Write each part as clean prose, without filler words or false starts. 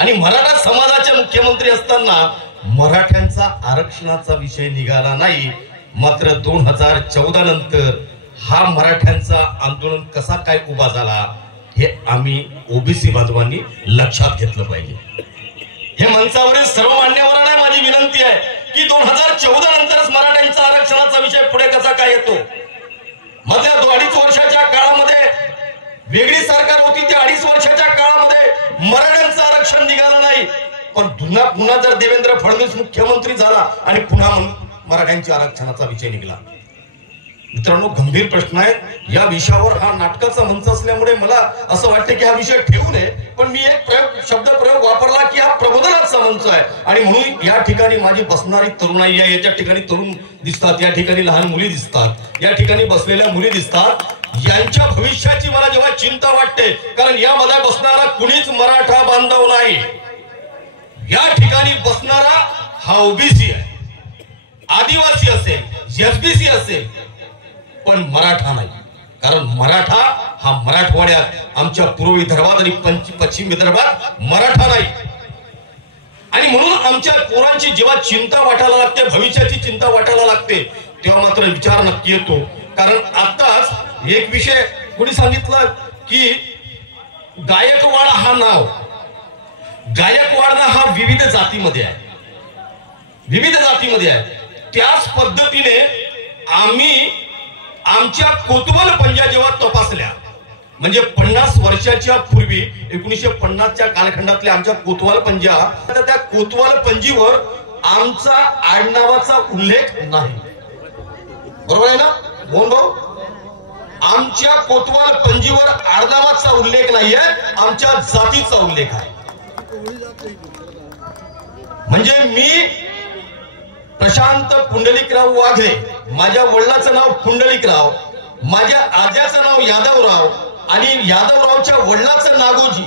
आणि मराठा समाजाचे मुख्यमंत्री असताना मराठ्यांचा आरक्षणाचा विषय निघाला नाही. मात्र 2014 नंतर हा मराठ्यांचा आंदोलन कसा काय उभा झाला हे आम्ही ओबीसी बांधवांनी लक्षात घेतलं पाहिजे. हे मंचावरील सर्व मान्यवरांना माझी विनंती आहे की 2014 नंतरच मराठ्यांचा आरक्षणाचा विषय पुढे कसा काय येतो. मधल्या 2.5 वर्षाच्या काळामध्ये वेगळी सरकार होती, त्या 2.5 वर्षाच्या काळामध्ये मराठ्यांचं आरक्षण निघालं नाही. पण पुन्हा जर देवेंद्र फडणवीस मुख्यमंत्री झाला आणि पुन्हा मराठ्यांच्या आरक्षणाचा विषय निघाला. मित्रांनो, गंभीर प्रश्न आहे. या विषयावर हा नाटकाचा मंच असल्यामुळे मला असं वाटतं की हा विषय ठेवू नये, पण मी एक शब्दप्रयोग वापरला की हा प्रबोधनाचा मंच आहे. आणि म्हणून या ठिकाणी माझी बसणारी तरुणाई आहे, याच्या ठिकाणी तरुण दिसतात, या ठिकाणी लहान मुली दिसतात, या ठिकाणी बसलेल्या मुली दिसतात. यांच्या भविष्याची मला जेव्हा चिंता वाटते, कारण यामध्ये बसणारा कुणीच मराठा बांधव नाही. या ठिकाणी बसणारा हा ओबीसी आहे, आदिवासी असेल, एसबीसी असेल, पण मराठा नाही. कारण मराठा हा मराठवाड्यात, आमच्या पूर्व विदर्भात आणि पश्चिम विदर्भात मराठा नाही. आणि म्हणून आमच्या पोरांची जेव्हा चिंता वाटायला लागते, भविष्याची चिंता वाटायला लागते, तेव्हा मात्र विचार नक्की येतो. कारण आताच एक विषय कोणी सांगितलं की गायकवाड हा नाव, गायकवाड हा विविध जातीमध्ये आहे, विविध जातीमध्ये आहे. त्याच पद्धतीने आम्ही आमच्या कोतवाल पंजा जेव्हा तपासल्या, म्हणजे 50 वर्षाच्या पूर्वी 1950च्या कालखंडातल्या आमच्या कोतवाल पंजा, तर त्या कोतवाल पंजीवर आमचा आडनावाचा उल्लेख नाही. बरोबर आहे ना मोहन भाऊ? आमच्या कोतवाल पंजीवर आडनावाचा उल्लेख नाहीये, आमच्या जातीचा उल्लेख आहे. म्हणजे मी प्रशांत पुंडलिकराव वाघरे, माझ्या वडिलाचं नाव पुंडलिकराव, माझ्या आज्याचं नाव यादवराव आणि यादवरावच्या वडिलाचं नागोजी.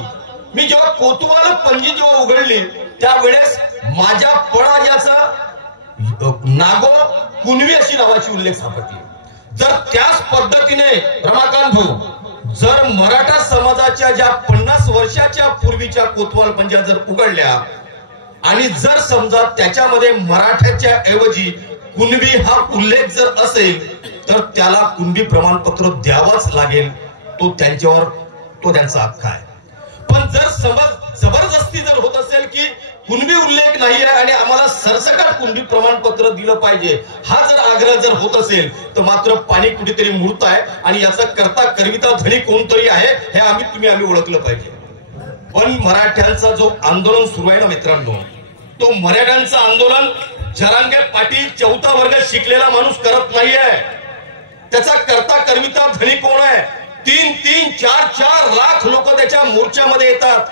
मी जेव्हा कोतवाल पंजी जेव्हा उघडली त्यावेळेस माझ्या पळाजाचा नागो कुणवी अशी नावाची उल्लेख सापडली. जर त्याच पद्धतीने रमाकांत भाऊ, जर मराठा समाजाच्या ज्या 50 वर्षाच्या पूर्वीच्या कोतवाल पंजा जर उघडल्या आणि जर समजा त्याच्यामध्ये मराठ्याच्या ऐवजी कुणबी हा उल्लेख जर असेल तर त्याला कुणबी प्रमाणपत्र द्यावाच लागेल. तो त्यांच्यावर, तो त्यांचा हक्क आहे. पण जर जबरदस्ती जर होत असेल की कुणबी उल्लेख नाही आहे आणि आम्हाला सरसकट कुणबी प्रमाणपत्र दिलं पाहिजे, हा जर आग्रह जर होत असेल तर मात्र पाणी कुठेतरी मुरत आहे आणि याचा करता करविता धनी कोणतरी आहे हे आम्ही ओळखलं पाहिजे. पण मराठ्यांचा जो आंदोलन सुरू आहे ना मित्रांनो, तो मराठ्यांचं आंदोलन जरांगे पाटील 4था वर्ग शिकलेला माणूस करत नाहीये. त्याचा करता करविता धनी कोण आहे? 3-3, 4-4 लाख लोक त्याच्या मोर्चामध्ये येतात.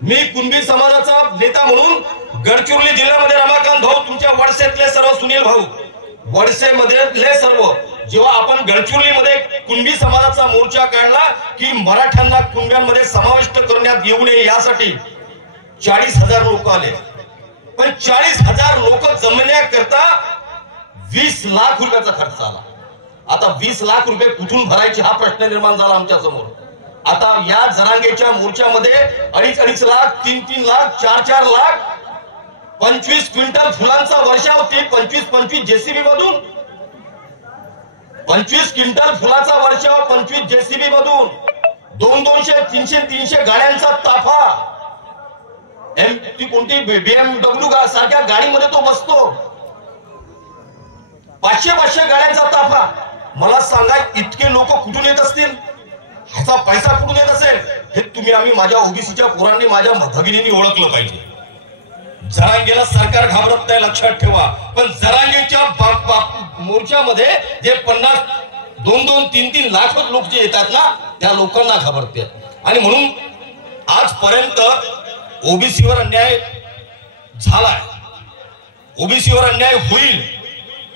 मी कुणबी समाजाचा नेता म्हणून गडचिरोली जिल्ह्यामध्ये रमाकांत भाऊ, तुमच्या वडसेतले सर्व सुनील भाऊ, वडसेमधले सर्व, जेव्हा आपण गडचिरोलीमध्ये कुणबी समाजाचा मोर्चा काढला की मराठ्यांना कुणब्यांमध्ये समाविष्ट करण्यात येऊ नये यासाठी 40,000 लोक आले. पण 40,000 लोक जमण्याकरता 20 लाख रुपयाचा खर्च आला. आता 20 लाख रुपये कुठून भरायचे हा प्रश्न निर्माण झाला आमच्या समोर. आता या जरांगेच्या मोर्चामध्ये 2.5 लाख, 3-3 लाख, 4-4 लाख, 25 क्विंटल फुलांचा वर्षाव होती. 25 जेसीबी मधून 25 क्विंटल फुलाचा वर्षाव 25 जेसीबी मधून 200, 300 गाड्यांचा ताफा. ती कोणती BMW सारख्या गाडीमध्ये तो बसतो. 500 गाड्यांचा ताफा. मला सांगा इतके लोक कुठून येत असतील, ह्याचा पैसा कुठून येत असेल, हे तुम्ही आम्ही माझ्या ओबीसीच्या पोरांनी, माझ्या भगिनींनी ओळखलं पाहिजे. जरांगेला सरकार घाबरत नाही, लक्षात ठेवा. पण जरांगेच्या मोर्चामध्ये जे 50, 2-2, 3-3 लाख लोक जे येतात ना, त्या लोकांना घाबरते. आणि म्हणून आजपर्यंत ओबीसीवर अन्याय झालाय, ओबीसीवर अन्याय होईल,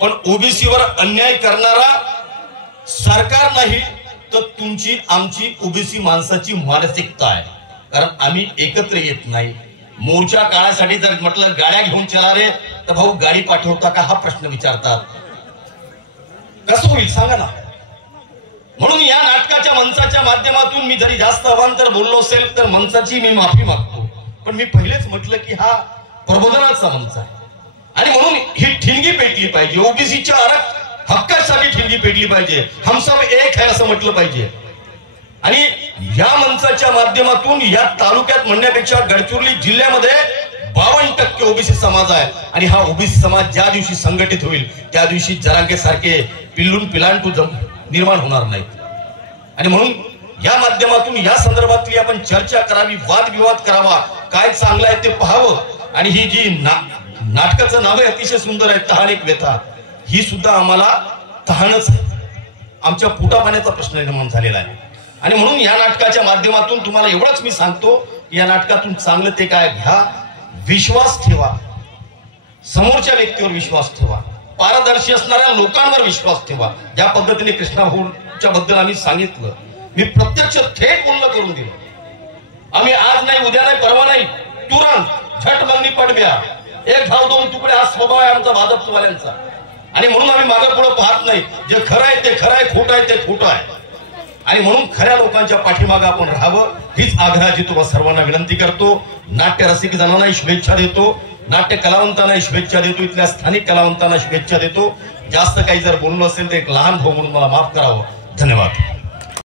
पण ओबीसीवर अन्याय करणारा सरकार नाही तर तुमची आमची ओबीसी माणसाची मानसिकता आहे. कारण आम्ही एकत्र येत नाही. मोर्चा काळासाठी जर म्हटलं गाड्या घेऊन चला रे, तर भाऊ गाडी पाठवता का हा प्रश्न विचारतात. कसं होईल सांगा ना. म्हणून या नाटकाच्या मंचाच्या माध्यमातून मी जरी जास्त अवांतर बोललो असेल तर मंचाची मी माफी मागतो. पण मी पहिलेच म्हटलं की हा प्रबोधनाचा मंच आहे आणि म्हणून ही ठिणगी पेटली पाहिजे. ओबीसीच्या हक्कासाठी ठिणगी पेटली पाहिजे. हम सब एक है असं म्हटलं पाहिजे. आणि या मंचाच्या माध्यमातून या तालुक्यात म्हणण्यापेक्षा गडचिरोली जिल्ह्यामध्ये 52% ओबीसी समाज आहे आणि हा ओबीसी समाज ज्या दिवशी संघटित होईल त्या दिवशी जरांगे सारखे पिल्लून पिलांटू निर्माण होणार नाहीत. आणि म्हणून या माध्यमातून या संदर्भातली आपण चर्चा करावी, वादविवाद करावा, काय चांगलं आहे ते पाहावं. आणि ही जी नाटकाचं नाव आहे अतिशय सुंदर आहे, तहान एक व्यथा, ही सुद्धा आम्हाला तहानच आमच्या पोटापाण्याचा प्रश्न निर्माण झालेला आहे. आणि म्हणून या नाटकाच्या माध्यमातून तुम्हाला एवढंच मी सांगतो, या नाटकातून चांगलं ते काय घ्या, विश्वास ठेवा, समोरच्या व्यक्तीवर विश्वास ठेवा, पारदर्शी असणाऱ्या लोकांवर विश्वास ठेवा. ज्या पद्धतीने कृष्णा भाऊच्या बद्दल आम्ही सांगितलं, मी प्रत्यक्ष थेट बोलणं करून दिलं. आम्ही आज नाही, उद्या नाही, परवा नाही, तुरंत झट मागणी पडव्या, एक धाव दोन तुकडे, हा स्वभाव आहे आमचा भाजपवाल्यांचा. आणि म्हणून आम्ही मागे पुढे पाहत नाही. जे खरं आहे ते खरं आहे, खोटं आहे ते खोटं आहे. आणि म्हणून खऱ्या लोकांच्या पाठीमागे आपण राहावं, हीच आग्रहाची तुम्हाला सर्वांना विनंती करतो. नाट्य रसिक जणांनाही शुभेच्छा देतो, नाट्य कलावंतांनाही शुभेच्छा देतो, इथल्या स्थानिक कलावंतांना शुभेच्छा देतो. जास्त काही जर बोललो असेल तर एक लहान भाऊ म्हणून मला माफ करावं. धन्यवाद.